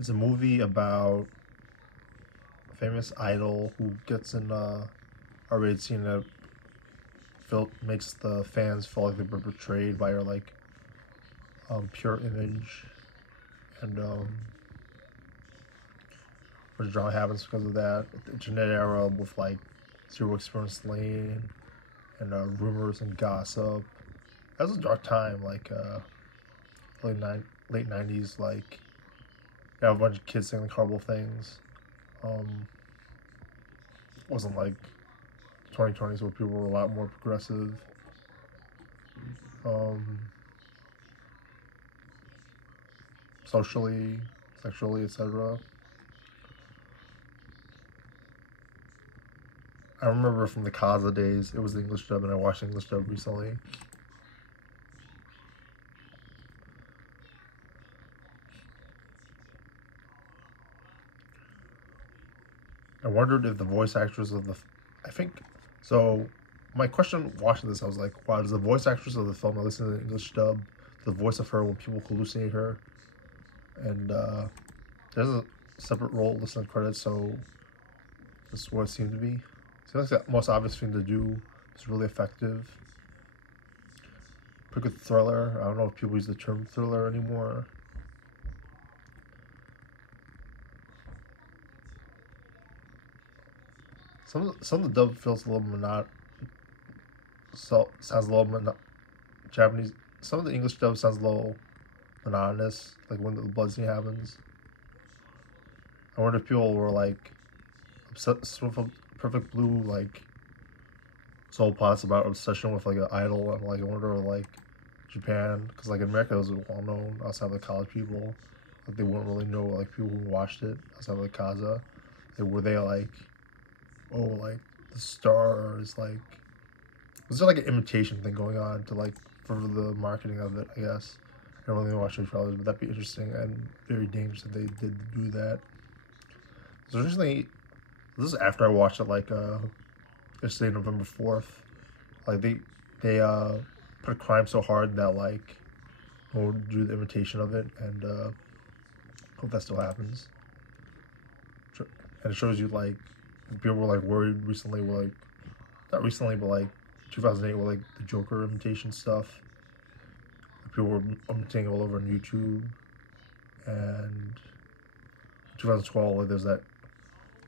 It's a movie about a famous idol who gets in a R-rated scene that makes the fans feel like they've been betrayed by her pure image, and much drama happens because of that. The internet era with like zero experience lane and rumors and gossip. That was a dark time, late '90s. Like, you have a bunch of kids saying like horrible things. It wasn't like 2020s where people were a lot more progressive. Um, Socially, sexually, etc. I remember from the Kaza days, it was the English dub, and I watched the English dub recently. I wondered if the voice actress of I think, so my question watching this, I was like, wow, does the voice actress of the film I listen to the English dub, the voice of her when people hallucinate her? And there's a separate role listed in credits, so this is what it seemed to be. Seems like the most obvious thing to do. It's really effective. Pretty good thriller. I don't know if people use the term thriller anymore. Some of the dub feels a little sounds a little Japanese. Some of the English dub sounds a little monotonous, like when the blood scene happens. I wonder if people were like obsessed with Perfect Blue, like soul plots about obsession with like an idol, and like I wonder like Japan, because like in America it was well known outside of the college people, like they wouldn't really know like people who watched it outside of the Kaza. Were they like, oh, like the star is like, was there like an imitation thing going on to like for the marketing of it? I guess I don't really watch the trailers, but that'd be interesting and very dangerous if they did do that. So recently, this is after I watched it yesterday, November 4th. Like they put a crime so hard that like we'll do the imitation of it, and hope that still happens. And it shows you like people were like worried recently, were like not recently, but like 2008 with like the Joker imitation stuff. People were imitating all over on YouTube, and 2012 like there's that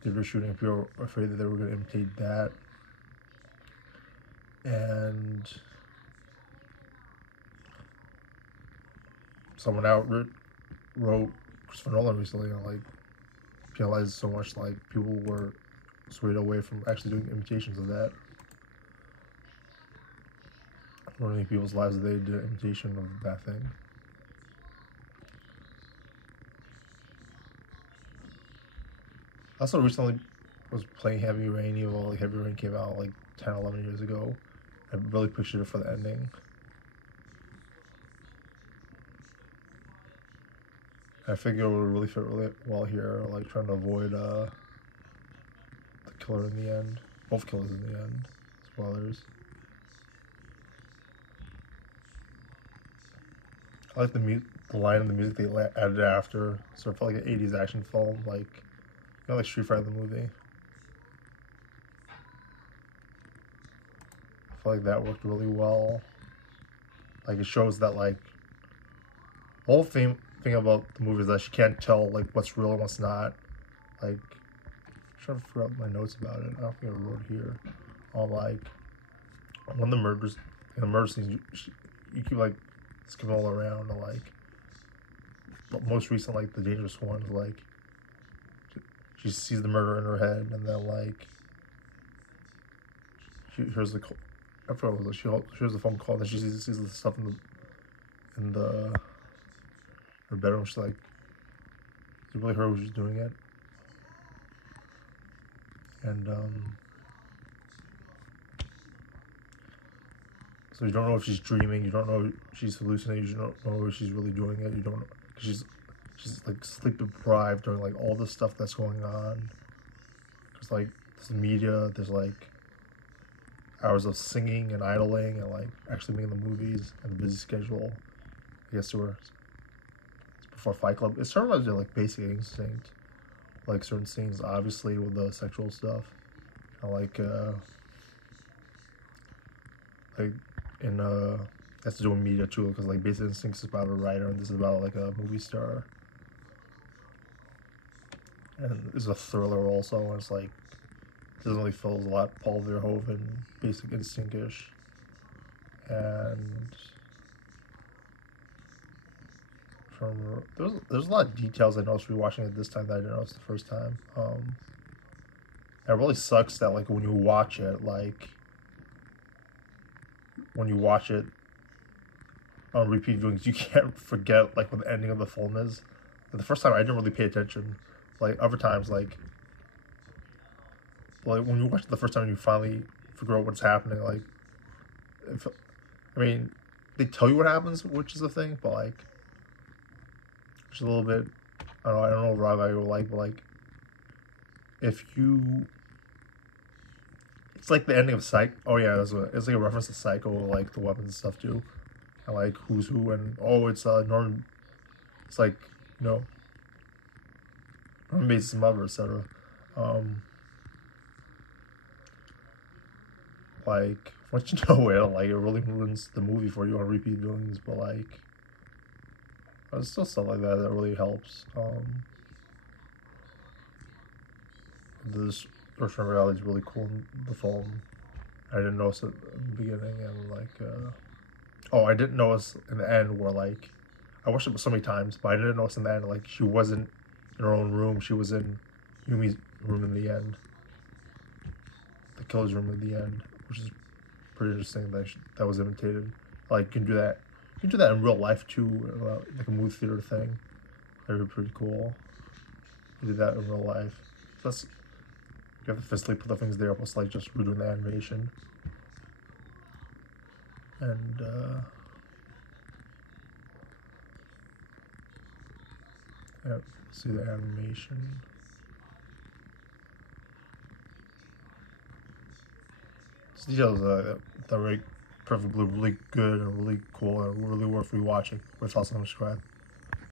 they were shooting. People were afraid that they were going to imitate that, and someone wrote Christopher Nolan recently and like penalized so much like people were swayed away from actually doing imitations of that. Ruining people's lives that they did an imitation of that thing. I also recently was playing Heavy Rain, even though like Heavy Rain came out like 10, 11 years ago. I really pictured it for the ending. I figure it would really fit really well here, like trying to avoid the killer in the end. Both killers in the end. Spoilers. I like the line in the music they added after. So it felt like an 80s action film, like like Street Fighter the movie. I feel like that worked really well. Like it shows that like the whole thing about the movie is that she can't tell like what's real and what's not. Like I'm trying to figure out my notes about it. I don't think I wrote it here. Like one of the murders in the murder scenes, you keep like skipping all around and like most recent like the dangerous ones, like she sees the murder in her head and then like she hears the I forgot what it was. She hears the phone call and then she sees the stuff in the her bedroom. She's like, is it really her who's doing it? And so you don't know if she's dreaming, you don't know if she's hallucinating, you don't know if she's really doing it, you don't know, because she's like sleep deprived during like all this stuff that's going on. There's like there's media, there's like hours of singing and idling and like actually making the movies and the busy schedule. I guess to her before Fight Club. It sort of reminds me of like Basic Instinct, like certain scenes, obviously with the sexual stuff, and like in has to do with media too, because like Basic Instinct is about a writer, and this is about like a movie star, and it's a thriller also, and it's like it doesn't really feel a lot Paul Verhoeven, Basic Instinct-ish, and from there's a lot of details I noticed rewatching it this time that I didn't notice the first time. It really sucks that like when you watch it, like when you watch it on repeat viewings, you can't forget like what the ending of the film is. Like, the first time I didn't really pay attention. Like other times, like when you watch it the first time and you finally figure out what's happening, like if, I mean, they tell you what happens, which is the thing, but like it's a little bit, I don't know what I would like, but like if you, it's like the ending of Psycho. Oh yeah, it's like a reference to Psycho, like the weapons and stuff too, and like who's who, and oh it's Norman, it's like Norman Bates' mother, etc. Like once you know it, like it really ruins the movie for you on repeat viewings, but like there's still stuff like that that really helps. This virtual reality is really cool in the film. I didn't notice it in the beginning, and like oh, I didn't notice in the end where like I watched it so many times, but I didn't notice in the end like she wasn't in her own room, she was in Yumi's room in the end, the killer's room in the end, which is pretty interesting that was imitated. Like you can do that in real life too, like a movie theater thing. That'd be pretty cool. You did that in real life. So that's, you have to physically put the things there, almost like just redoing the animation. And yeah, see the animation. These details that are really perfectly really good and really cool and really worth rewatching. With also subscribe.